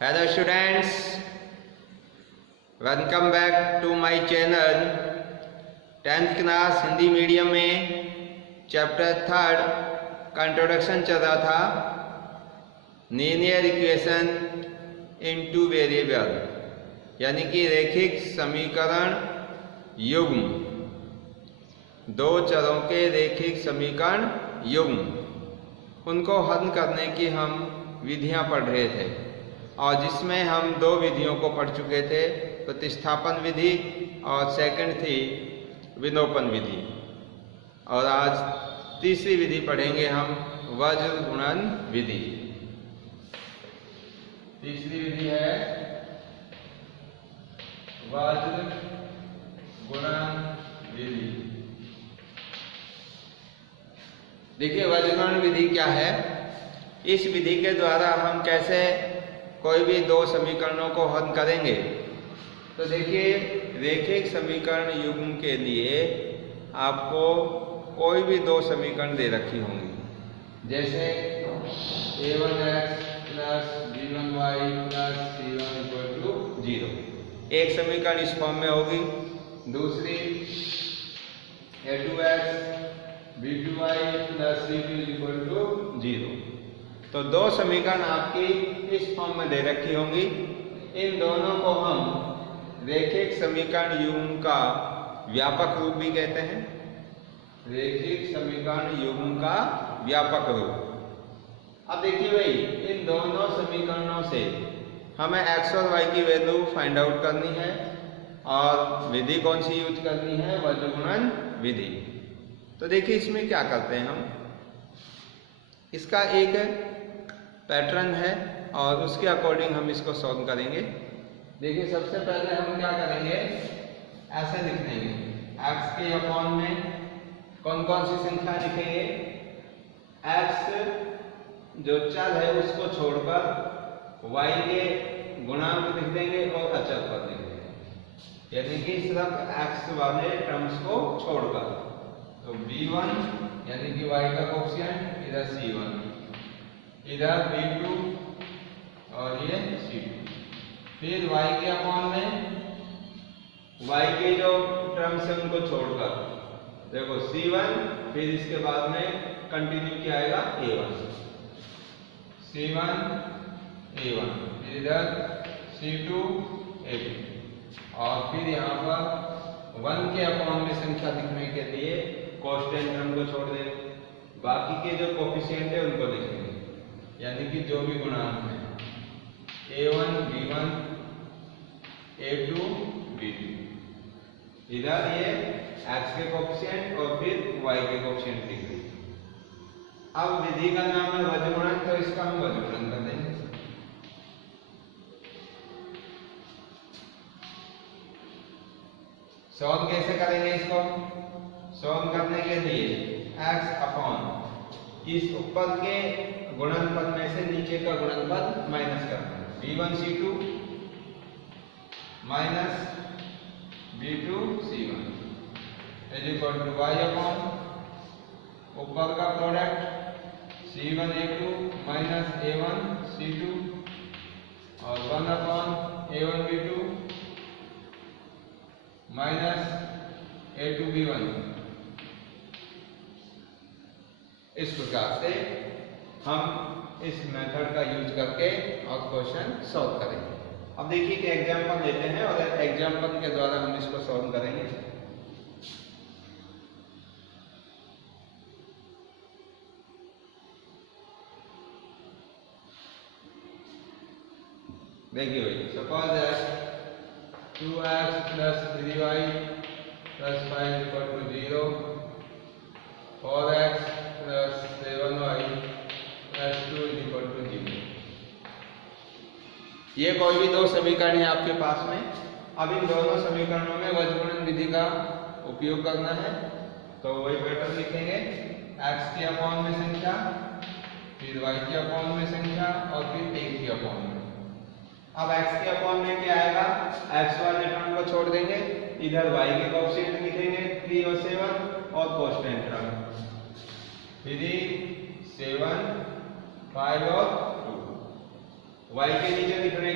Hello students, welcome back to my channel. 10th class Hindi medium में chapter 3 का introduction चल रहा था। Linear equation in two variable, यानी कि रैखिक समीकरण युग्म, दो चरों के रैखिक समीकरण युग्म, उनको हल करने की हम विधियां पढ़ रहे थे और जिसमें हम दो विधियों को पढ़ चुके थे, प्रतिस्थापन विधि और सेकंड थी विलोपन विधि। और आज तीसरी विधि पढ़ेंगे हम, वज्र गुणन विधि। तीसरी विधि है वज्र गुणन विधि। देखिए वज्र गुणन विधि क्या है। इस विधि के द्वारा हम कैसे कोई भी दो समीकरणों को हल करेंगे। तो देखिए रैखिक समीकरण युग्म के लिए आपको कोई भी दो समीकरण दे रखी होंगी, जैसे a1x plus b1y plus c1 equal to 0। एक समीकरण इस फॉर्म में होगी, दूसरी a2x b2y plus c2 equal to 0। तो दो समीकरण आपकी इस फॉर्म में दे रखी होंगी। इन दोनों को हम रैखिक समीकरण युग्म का व्यापक रूप भी कहते हैं। रैखिक समीकरण युग्म का व्यापक रूप। अब देखिए भाई, इन दोनों समीकरणों से हमें x और y की वैल्यू फाइंड आउट करनी है और विधि कौन सी यूज करनी है, वज्र गुणन विधि। तो देखिए इसमें क्या करते हैं हम, इसका एक पैटर्न है और उसके अकॉर्डिंग हम इसको सॉल्व करेंगे। देखिए सबसे पहले हम क्या करेंगे, ऐसे लिख देंगे x के अपॉन में कौन कौन सी संख्या लिखेंगे। x जो चल है उसको छोड़कर y के गुणांक लिख देंगे और अचल पद लिख देंगे, यानी कि सिर्फ x वाले टर्म्स को छोड़कर। तो b1 यानी कि y का कोफिशिएंट, इधर c1, इधर b2 और ये c2। फिर y के अपॉन में y के जो टर्म्स है उनको छोड़कर देखो c1, फिर इसके बाद में कंटिन्यू किया आएगा a1, c1 a1, फिर इधर c2 a2 और फिर यहाँ पर 1 के अपॉन में संख्या लिखने के लिए कांस्टेंट टर्म को छोड़ देंगे, बाकी के जो कोफिशिएंट है उनको लिखेंगे, यानी कि जो भी गुणांक है a1 b1 a2 b2। इधर ये x के कोफिशिएंट और फिर y के कोफिशिएंट लिख देंगे। अब विधि का नाम है वज्र गुणन, तो इसका हम वज्र गुणन कर देंगे। सॉल्व कैसे करेंगे इसको, सॉल्व करने के लिए x अपॉन इस ऊपर के गुणनफल में से नीचे का गुणनफल माइनस करना है। b1 c2 minus b2 c1 is equal to y upon ऊपर का product c1 a2 minus a1 c2 और 1 upon a1 b2 minus a2 b1। इस प्रकार से हम इस मेथड का यूज करके और क्वेश्चन सॉल्व करेंगे। अब देखिए कि एग्जांपल लेते हैं और एग्जांपल के द्वारा हम इसको सॉल्व करेंगे। देखिए भाई, suppose that 2x plus 3y plus 5 equal to 0, 4x plus 7y plus 2 equal to 0। ये कोई भी दो समीकरण है आपके पास में। अब इन दोनों समीकरणों में वज्र गुणन विधि का उपयोग करना है, तो वही पैटर्न लिखेंगे, x के अपॉन में संख्या, फिर y के अपॉन में संख्या और फिर 1 के अपॉन में। अब x के अपॉन में क्या आएगा, x वाले टर्म को छोड़ देंगे, इधर y के कोफिशिएंट लिखेंगे 3 और 7 और कांस्टेंट टर्म 3 7 5 और 2। y के नीचे लिखने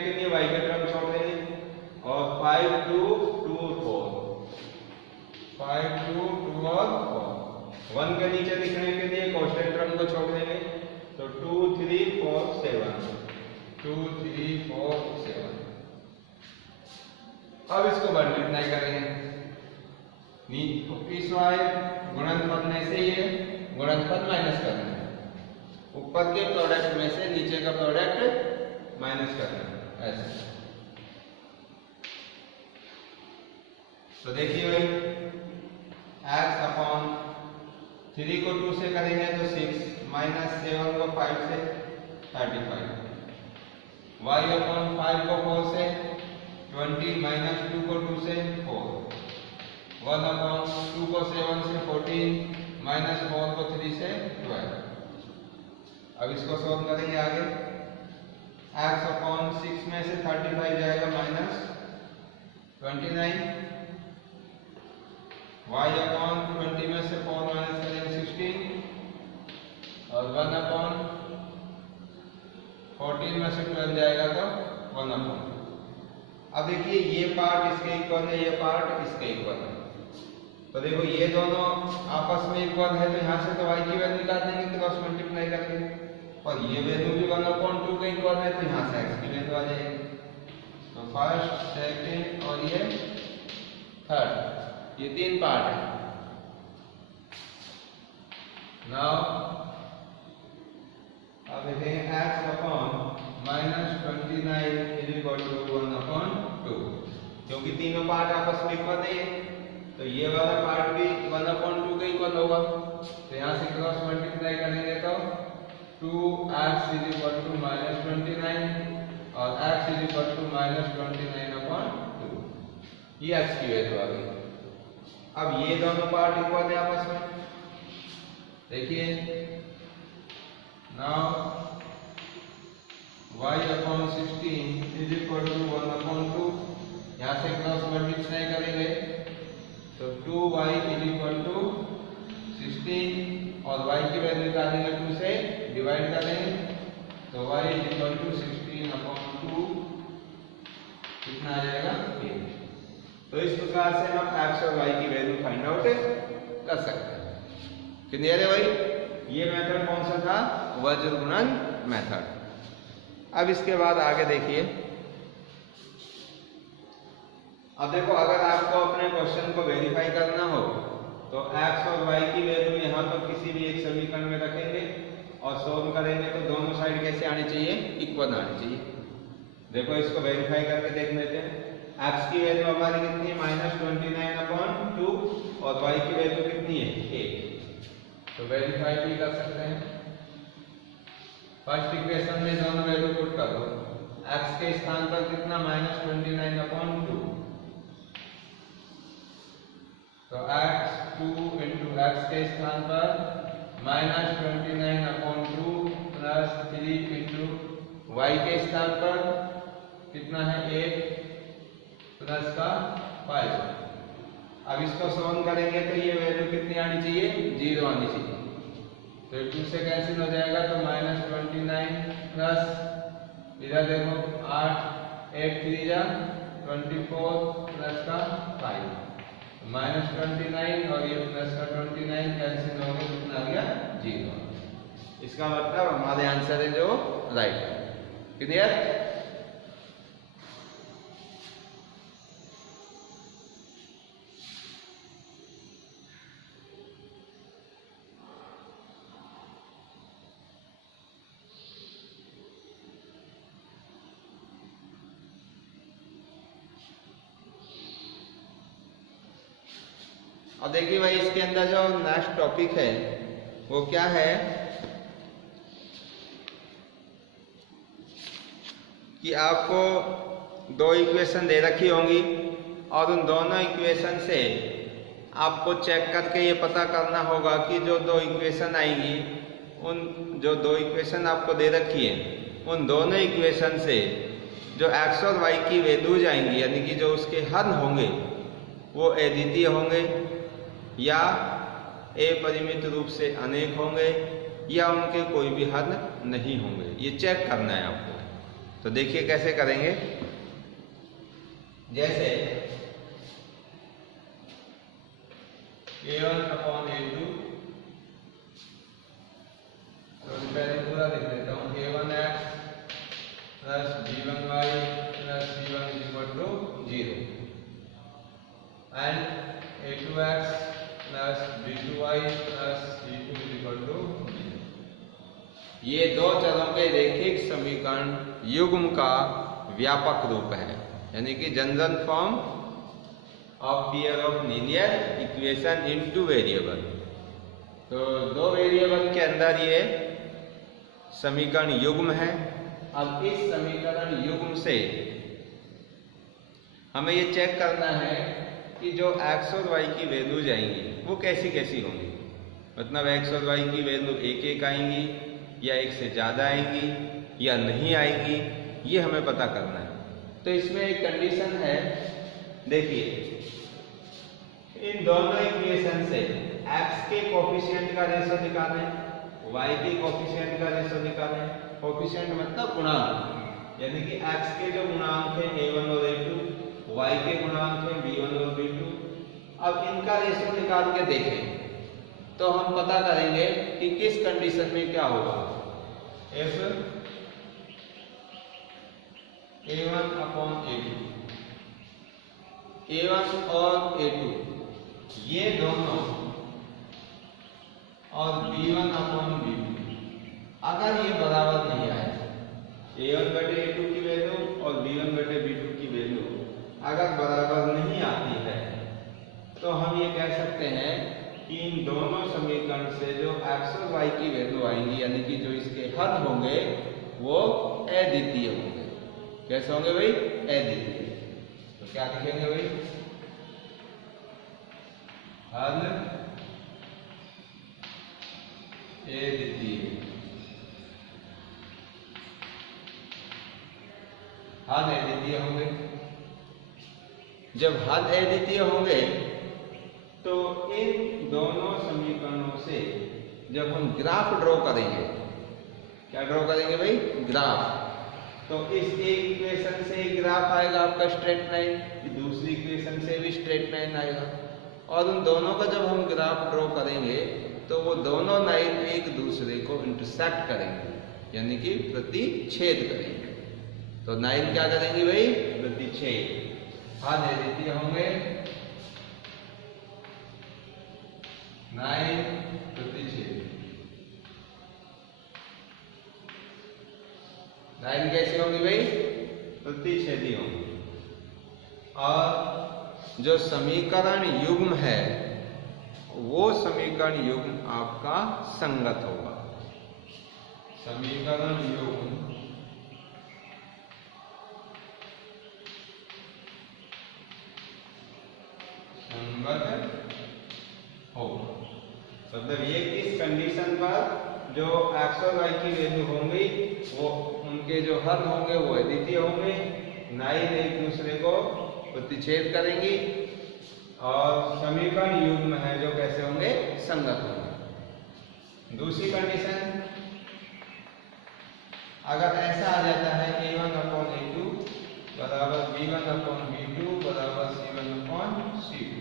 6y गुणनफल में से ये गुणनफल माइनस करना है, ऊपर के प्रोडक्ट में से नीचे का प्रोडक्ट माइनस करना है ऐसे। तो देखिए भाई x अपॉन 3 को 2 से करेंगे तो 6 माइनस 7 को 5 से 35, y अपॉन 5 को 4 से 20 माइनस 2 को 2 से 4, 1 अपॉन 2 को 7 से 14 माइनस 4 को 3 से 12। अब इसको सॉल्व करेंगे आगे, x अपॉन 6 में से 35 जाएगा माइनस 29, y अपॉन 20 में से 4 माइनस करेंगे 16 और 1 अपॉन 14 में से 12 जाएगा तो 1 अपॉन। अब देखिए ये पार्ट इसके इक्वल है, ये पार्ट इसके इक्वल है, तो देखो ये दोनों आपस में इक्वल है, तो यहाँ से तो y की वैल्यू निकाल देंगे, क्रॉस मल्टीप्लाई करके, और ये वैल्यू भी 1/2 के इक्वल है, तो यहाँ से x की वैल्यू आ जाएगी। तो फर्स्ट, सेकंड और ये थर्ड, ये 3 पार्ट है। नाउ अब देखेंगे x upon minus 29 is equal to 1/2, क्योंकि तीनों पार्ट आपस में इक्वल नहीं है, तो ये वाला पार्ट भी 1/2 के इक्वल होगा, तो यहाँ से क्रॉस मल्टीप्लाई करेंगे तो 2x is equal to minus 29 और x is equal to minus 29/2, ये x की वैल्यू आ गई। अब ये दोनों पार्ट इक्वल है आपस में, देखिए now y upon 16 is equal to 1/2, यहाँ से क्रॉस मल्टीप्लाई करेंगे तो 2y इज इक्वल टू 16 और y की वैल्यू निकालेंगे 2 से डिवाइड करेंगे तो y इज इक्वल टू 16/2 कितना आ जाएगा 8। तो इस प्रकार से हम x और y की वैल्यू फाइंड आउट कर सकते हैं। क्लियर है भाई? ये मेथड कौन सा था? वज्र गुणन मेथड। अब इसके बाद आगे देखिए, अब देखो अगर आपको अपने क्वेश्चन को वेरीफाई करना हो तो x और y की वैल्यू यहाँ पर किसी भी एक समीकरण में रखेंगे और सोल्व करेंगे तो दोनों साइड कैसे आनी चाहिए? इक्वल आनी चाहिए। देखो इसको वेरीफाई करके देख लेते हैं। x की वैल्यू हमारी कितनी है? -29/2 और y की वैल्यू कितनी है? 8। तो वेरीफाई भी कर सकते हैं। फर्स्ट इक्वेशन में दोनों वैल्यू पुट कर दो। x के स्थान पर कितना? -29/2, तो x2 into x के स्थान पर -29/2 प्लस 3 into y के स्थान पर कितना है? 8 प्लस का 5। अब इसको सॉल्व करेंगे तो ये वैल्यू कितनी आनी चाहिए? 0 आनी चाहिए। तो 2 से कैंसिल हो जाएगा तो -29 प्लस इधर देखो 8 3 जा 24 प्लस का 5, -29 और ये प्लस का 29 कैंसिल हो गया, कितना आ गया? 0। इसका मतलब हमारे आंसर है जो राइट है। क्लियर? अब देखिए भाई इसके अंदर जो नेक्स्ट टॉपिक है वो क्या है कि आपको 2 इक्वेशन दे रखी होंगी और उन दोनों इक्वेशन से आपको चेक करके ये पता करना होगा कि जो 2 इक्वेशन आएंगी, उन जो 2 इक्वेशन आपको दे रखी है उन दोनों इक्वेशन से जो x और y की वैल्यूज आएंगी, यानी कि जो उसके हल होंगे वो अद्वितीय होंगे या अपरिमित रूप से अनेक होंगे या उनके कोई भी हल नहीं होंगे। ये चेक करना है आपको। तो देखिए कैसे करेंगे। जैसे a1/a2, तो पहले पूरा लिख देता हूँ। a1x plus b1y plus c1 = 0 and a2x plus ये दो चरों के रैखिक समीकरण युग्म का व्यापक रूप है, यानी कि general form of pair of linear equation into variable. तो दो वेरिएबल के अंदर ये समीकरण युग्म है। अब इस समीकरण युग्म से हमें ये चेक करना है कि जो x और y की वैल्यूज आएंगी वो कैसी कैसी होंगी, मतलब x और y की वैल्यू एक एक आएंगी या एक से ज़्यादा आएंगी या नहीं आएंगी, ये हमें पता करना है। तो इसमें एक कंडीशन है, देखिए इन दोनों इक्वेशन से x के कोफिशिएंट का रेशो निकालें, y के कोफिशिएंट का रेशो निकालें। कोफिशिएंट मतलब गुणांक, यानी कि x के जो गुणांक है a1 और a2, y के गुणांक है b1 और b2। अब इनका रेशो निकाल के देखें तो हम पता करेंगे कि किस कंडीशन में क्या होगा। f a1 upon a2, a1 और a2 ये दोनों और b1 अपॉन b2 अगर ये बराबर नहीं आए, a1 बटे a2 की वैल्यू और b1 बटे b2 की वैल्यू अगर बराबर नहीं आती है तो हम ये कह सकते हैं कि इन दोनों समीकरण से जो x और y की वैल्यू आएंगी, यानी कि जो इसके हल होंगे वो अद्वितीय होंगे। कैसे होंगे भाई? अद्वितीय। तो क्या लिखेंगे भाई? हल अद्वितीय। हल अद्वितीय होंगे। जब हल अद्वितीय होंगे तो इन दोनों समीकरणों से जब हम ग्राफ ड्रॉ करेंगे, क्या ड्रॉ करेंगे भाई? ग्राफ। तो इस एक इक्वेशन से एक ग्राफ आएगा आपका स्ट्रेट लाइन, दूसरी इक्वेशन से भी स्ट्रेट लाइन आएगा, और उन दोनों का जब हम ग्राफ ड्रॉ करेंगे तो वो दोनों लाइन एक दूसरे को इंटरसेक्ट करेंगे, यानी कि प्रतिच्छेद करेंगे। तो लाइन क्या करेंगी भाई? प्रतिच्छेद। हल अद्वितीय होंगे, लाइन प्रतिच्छेद। लाइन कैसी होंगी भाई? प्रतिच्छेदी होंगी। और जो समीकरण युग्म है वो समीकरण युग्म आपका संगत होगा। समीकरण युग्म संगत होगा। मतलब ये किस कंडीशन पर जो x और y की वैल्यू होंगी वो उनके जो हल होंगे वो अद्वितीय होंगे, लाइन एक दूसरे को प्रतिच्छेद करेंगी, और समीकरण युग्म है जो कैसे होंगे? संगत होंगे। दूसरी कंडीशन, अगर ऐसा आ जाता है a1 अपॉन a2 बराबर b1 अपॉन b2 बराबर c1 अपॉन c2,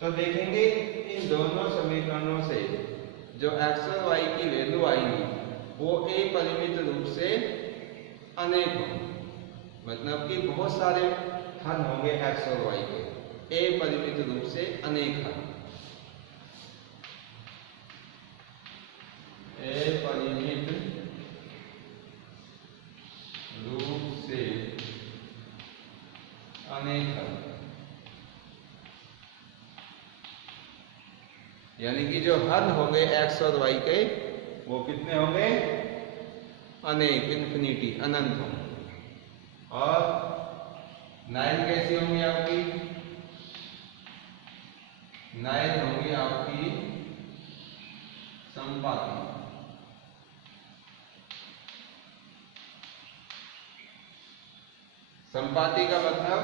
तो देखेंगे इन दोनों समीकरणों से जो x और y की वैल्यू आएंगी वो अपरिमित रूप से अनेक होंगे, मतलब कि बहुत सारे हल होंगे x और y के, अपरिमित रूप से अनेक हल। अपरिमित रूप से अनेक हल, यानी कि जो हल होंगे x और y के वो कितने होंगे? अनेक, इन्फिनिटी, अनंत होंगे। और लाइन कैसी होंगी आपकी? लाइन होंगी आपकी संपाती। संपाती का मतलब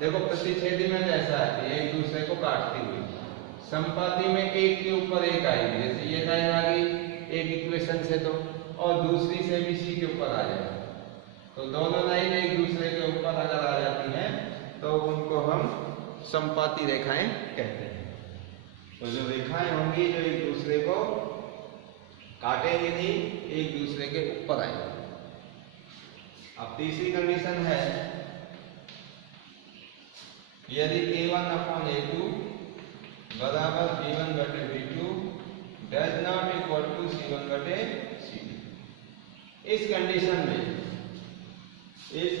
देखो प्रतिच्छेदी में जैसा है एक दूसरे को काटती हुई, संपाती में एक के ऊपर एक आएगी, जैसे ये लाइन आ गई एक इक्वेशन से तो, और दूसरी से भी इसी के ऊपर आ जाएगा। तो दोनों लाइन एक दूसरे के ऊपर अगर आ जाती हैं तो उनको हम संपाती रेखाएं कहते हैं। तो जो रेखाएं होंगी जो एक दूसरे को काटेंगे नहीं, एक दूसरे के ऊपर आएंगे। अब तीसरी कंडीशन है, यदि a1 अपॉन a2 बराबर b1 बटे b2 does not equal to C1 बटे C2। इस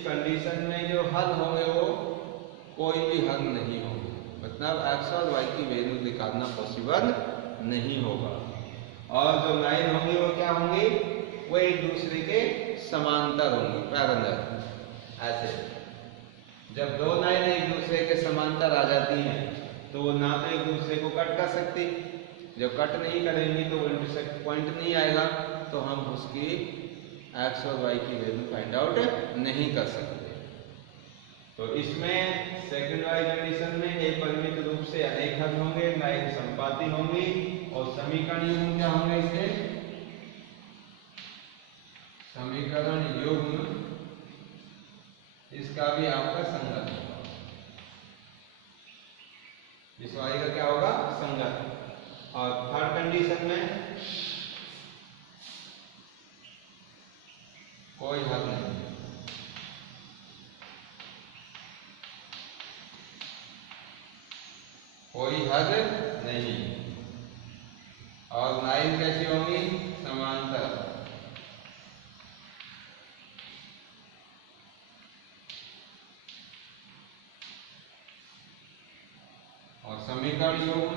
कंडीशन में जो हद होंगे वो कोई भी हद नहीं होंगे, मतलब x और y की वैल्यू निकालना पॉसिबल नहीं होगा। और जो लाइन होंगी वो क्या होंगी, वो एक दूसरे के समांतर होंगी, पैरेलल। ऐसे जब दो लाइन एक दूसरे के समांतर आ जाती हैं तो वो ना तो एक दूसरे को कट कर सकती, जब कट नहीं करेंगी तो वो इंटरसेक्ट पॉइंट नहीं आएगा, तो हम उसकी x और y की वैल्यू फाइंड आउट नहीं कर सकते। तो इसमें सेकंड वाली कंडीशन में एक परिमित रूप से अनेक हद होंगे, लाइन संपाती होंगी और समीकरण युग्म क्या होंगे, इसके समीकरण युग्म इसका भी आपका संगत होगा, इस वाली का क्या होगा, संगत। और थर्ड कंडीशन में कोई हद नहीं, कोई हद नहीं। और लाइन कैसी होंगी, समांतर। और समीकरण युग्म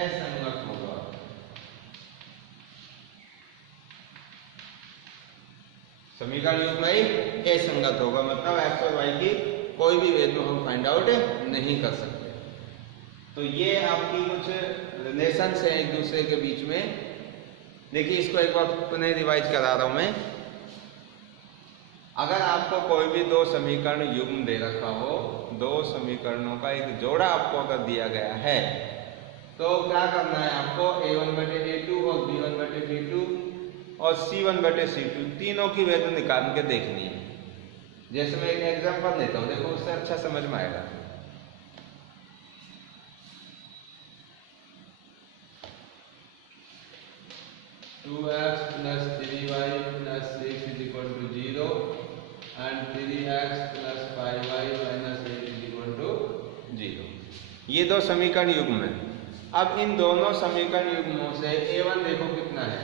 असंगत होगा। समीकरण युग्म असंगत होगा, मतलब x और y की कोई भी वैल्यू हम फाइंड आउट नहीं कर सकते। तो ये आपकी कुछ रिलेशंस है एक दूसरे के बीच में। देखिए इसको एक बार पुनः रिवाइज करा रहा हूं मैं। अगर आपको कोई भी दो समीकरण युग्म दे रखा हो, दो समीकरणों का एक जोड़ा आपको अगर दिया गया है, तो क्या करना है आपको, A1 बटे A2 और B1 बटे B2 और C1 बटे C2 तीनों की वैल्यू निकाल के देखनी है। जैसे मैं एक एग्जांपल लेता हूं, देखो उससे अच्छा समझ में आएगा। Two x plus 3y plus 6 is equal to 0 and 3x plus 5y minus 8 is equal to 0। ये दो समीकरण युग्म है। अब इन दोनों समीकरण युग्मों से A1 देखो कितना है,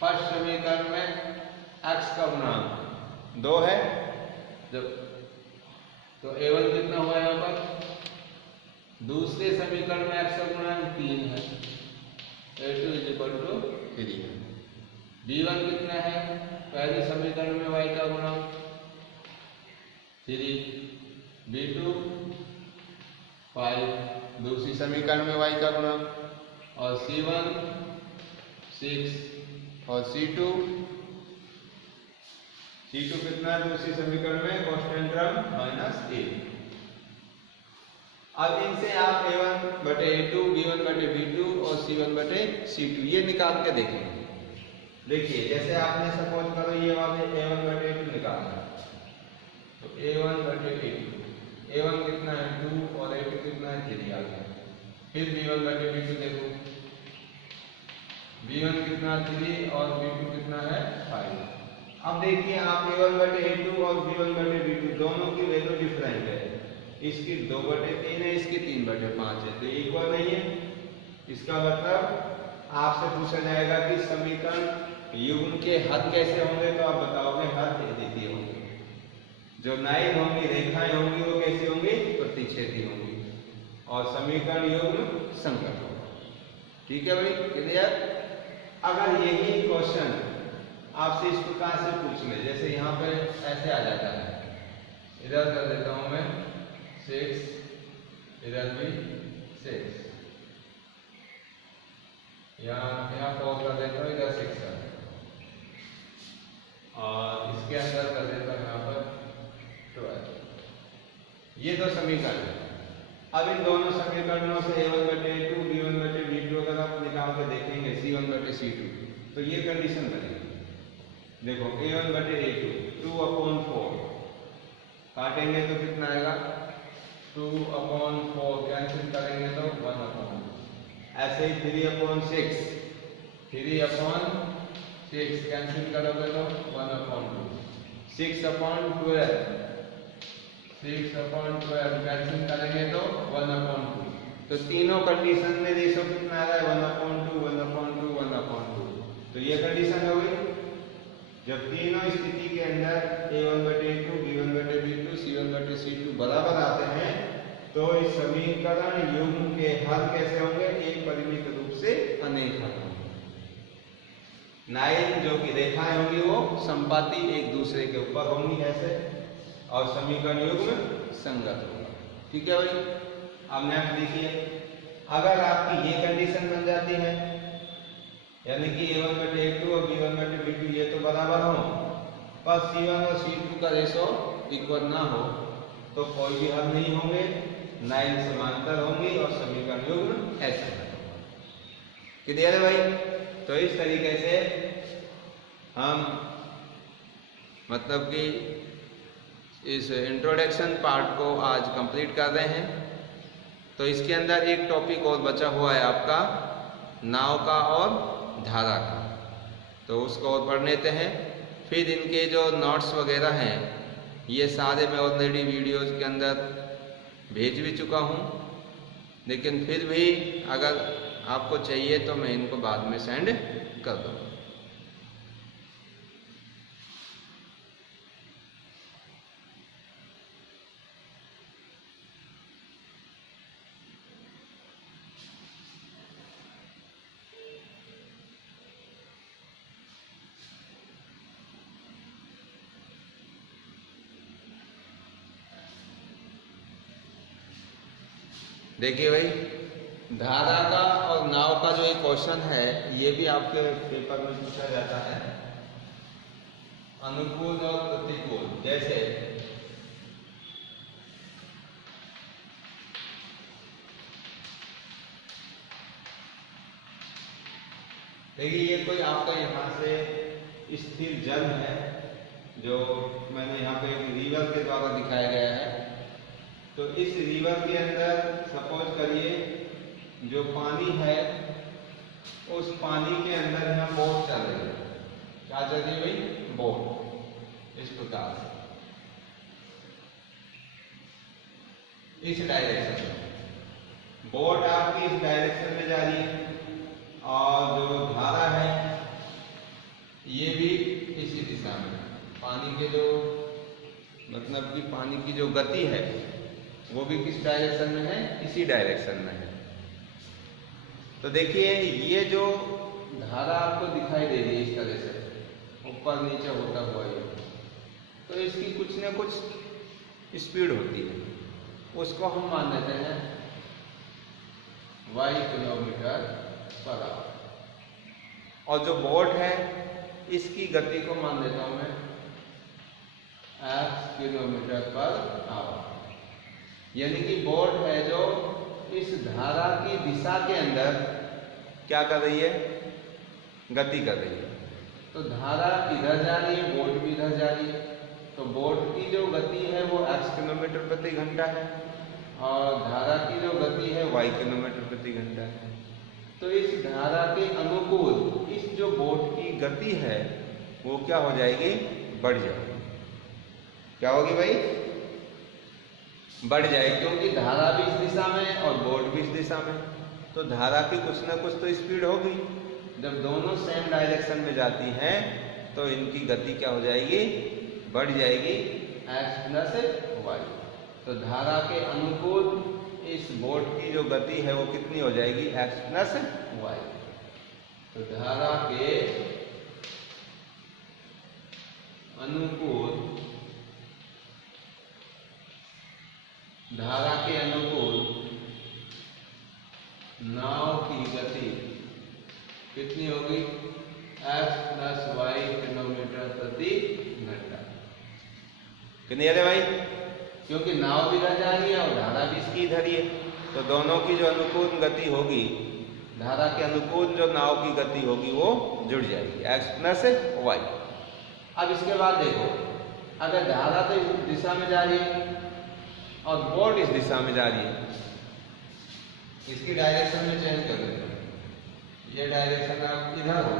फर्स्ट समीकरण में x का गुणांक 2 है, जब तो A1 कितना हुआ यहाँ पर, दूसरे समीकरण में x का गुणांक 3 है, A2 इज इक्वल टू 3 है। B1 कितना है, पहले समीकरण में y का गुणांक 3, B2 5, दूसरी समीकरण में y का गुणांक, और C1 6 और C2 कितना है दूसरी समीकरण में, कांस्टेंट टर्म -8। अब इनसे आप A1 बटे A2, B1 बटे B2 और C1 बटे C2 ये निकाल के देखेंगे। देखिए जैसे आपने सपोज करो ये वाले A1 बटे A2 निकालना, तो A1 बटे A2, A1 कितना है 2 और A2 कितना है 3 आ गया। फिर B1 बटे B2 देखो, B1 कितना 3 और B2 कितना है 5। अब देखिए आप A1 बटे A2 और B1 बटे B2 दोनों की वैल्यू डिफरेंट है, इसकी 2 बटे 3 है, इसकी 3 बटे 5 है, तो इक्वल नहीं है। इसका मतलब आपसे पूछा जाएगा कि समीकरण युग्म के हद कैसे होंगे, तो आप बताओगे हद द्वितीय होंगे। जो लाइन होंगी, रेखाएं होंगी, वो कैसी होंगी, प्रतिच्छेदी होंगी, और समीकरण युग्म संगत होगा। ठीक है भाई, क्लियर। अगर यही क्वेश्चन आपसे इस प्रकार से पूछ ले, जैसे यहाँ पे ऐसे आ जाता है, इधर कर देता हूं मैं 6, इधर भी 6, यहाँ 4 कर देता हूँ, इधर 6 कर देता हूँ, और इसके अंदर कर देता हूँ यहाँ पर 12। ये दो समीकरण है। अब इन दोनों समीकरणों से A1 बटे A2, B1 बटे B2 अगर आप निकाल के देखेंगे C1 बटे C2, तो ये कंडीशन बनेगी। देखो A1 बटे A2 2/4 काटेंगे तो कितना आएगा, 2/4 कैंसिल करेंगे तो 1/2। ऐसे ही 3/6 कैंसिल करोगे तो 1/2। 6/12 6/12 कैंसिल करेंगे तो 1/2। तो तीनों कंडीशन में रेशो कितना आ रहा है 1/2 1/2 1/2। तो ये कंडीशन हो गई। जब तीनों स्थिति के अंदर A1/A2 B1/B2 C1/C2 बराबर आते हैं तो इस समीकरण युग्म के हल कैसे होंगे, एक परिमित रूप से अनेक हल होंगे। नाइन जो कि रेखाएं होंगी वो संपाती एक दूसरे के ऊपर होंगी ऐसे, और समीकरण युग्म संगत होगा। ठीक है भाई। अब नेक्स्ट देखिए, अगर आपकी ये कंडीशन बन जाती है यानी कि A1/A2 और B1/B2 ये तो बराबर हो पर C1 और C2 का रेशो इक्वल ना हो तो कोई भी हल नहीं होंगे, नाइन समांतर होंगी और समीकरण युग्म ऐसे होगा। क्लियर है भाई। तो इस तरीके से हम मतलब कि इस इंट्रोडक्शन पार्ट को आज कंप्लीट कर रहे हैं। तो इसके अंदर एक टॉपिक और बचा हुआ है आपका नाव का और धारा का, तो उसको और पढ़ लेते हैं। फिर इनके जो नोट्स वगैरह हैं ये सारे मैं ऑलरेडी वीडियोज के अंदर भेज भी चुका हूँ, लेकिन फिर भी अगर आपको चाहिए तो मैं इनको बाद में सेंड कर दूँगा। देखिए भाई, धारा का और नाव का जो एक क्वेश्चन है ये भी आपके पेपर में पूछा जाता है। अनुकूल और प्रतिकूल, जैसे देखिए ये कोई आपका यहाँ से स्थिर जल है जो मैंने यहाँ पे एक रिवर के द्वारा दिखाया गया है। तो इस रिवर के अंदर सपोज करिए जो पानी है उस पानी के अंदर यहाँ बोट चल रही है। क्या चल रही है भाई, बोट। इस प्रकार इस डायरेक्शन में बोट आपकी इस डायरेक्शन में जा रही है और जो धारा है ये भी इसी दिशा में। पानी के जो मतलब कि पानी की जो गति है वो भी किस डायरेक्शन में है, इसी डायरेक्शन में है। तो देखिए ये जो धारा आपको दिखाई दे रही है इस तरह से ऊपर नीचे होता हुआ ये, तो इसकी कुछ न कुछ स्पीड होती है, उसको हम मान लेते हैं y किलोमीटर पर आवर। और जो बोट है इसकी गति को मान लेता हूं मैं x किलोमीटर पर आवर। यानी कि बोट है जो इस धारा की दिशा के अंदर क्या कर रही है, गति कर रही है। तो धारा इधर जा रही है, बोट भी इधर जा रही है। तो बोट की जो गति है वो x किलोमीटर प्रति घंटा है और धारा की जो गति है y किलोमीटर प्रति घंटा है। तो इस धारा के अनुकूल इस जो बोट की गति है वो क्या हो जाएगी, बढ़ जाएगी। क्या होगी भाई, बढ़ जाएगी, क्योंकि धारा भी इस दिशा में और बोट भी इस दिशा में। तो धारा की कुछ ना कुछ तो स्पीड होगी। जब दोनों सेम डायरेक्शन में जाती हैं तो इनकी गति क्या हो जाएगी, बढ़ जाएगी x प्लस y। तो धारा के अनुकूल इस बोट की जो गति है वो कितनी हो जाएगी, x प्लस y। तो धारा के अनुकूल नाव की गति कितनी होगी, x प्लस y किलोमीटर प्रति घंटा। क्लियर है भाई, क्योंकि नाव भी इधर जा रही है और धारा भी इसकी इधर ही है। तो दोनों की जो अनुकूल गति होगी, धारा के अनुकूल जो नाव की गति होगी वो जुड़ जाएगी, x प्लस y। अब इसके बाद देखो, अगर धारा तो इस दिशा में जा रही है और बोट इस दिशा में जा रही है, इसकी डायरेक्शन में चेंज कर देते हैं। ये डायरेक्शन आप इधर हो,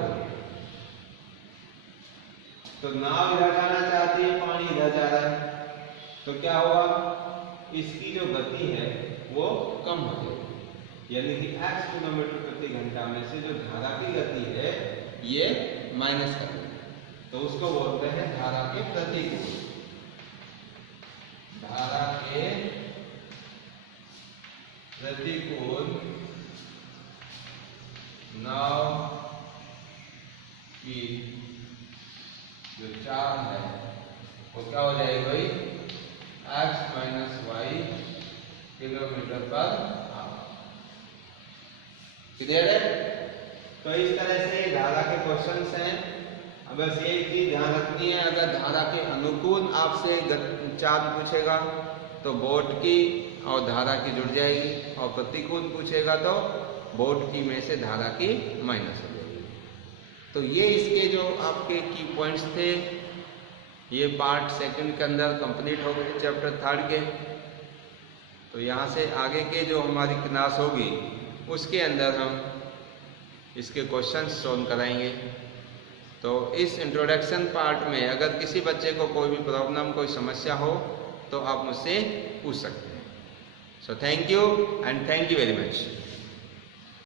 तो नाव इधर जाना चाहती है, पानी इधर जा रहा है, तो क्या हुआ, इसकी जो गति है वो कम हो जाएगी, यानी कि x किलोमीटर प्रति घंटा में से जो धारा की गति है ये माइनस कर देंगे, तो उसको बोलते हैं धारा के प्रतिकूल। धारा के प्रतिकूल नाव की जो चाल है वो क्या हो जाएगी भाई, x minus y kilometre per hour. Clear है? तो इस तरह से धारा के क्वेश्चंस हैं। अब बस एक चीज ध्यान रखनी है, अगर धारा के अनुकूल आपसे चाल पूछेगा तो बोट की और धारा की जुड़ जाएगी, और प्रतिकूल पूछेगा तो बोट की में से धारा की माइनस हो जाएगी। तो ये इसके जो आपके की पॉइंट्स थे, ये पार्ट सेकंड के अंदर कंप्लीट हो गए चैप्टर थर्ड के। तो यहाँ से आगे के जो हमारी क्लास होगी उसके अंदर हम इसके क्वेश्चंस सॉल्व कराएंगे। तो इस इंट्रोडक्शन पार्ट में अगर किसी बच्चे को कोई भी प्रॉब्लम, कोई समस्या हो तो आप मुझसे पूछ सकते हैं। So thank you and thank you very much.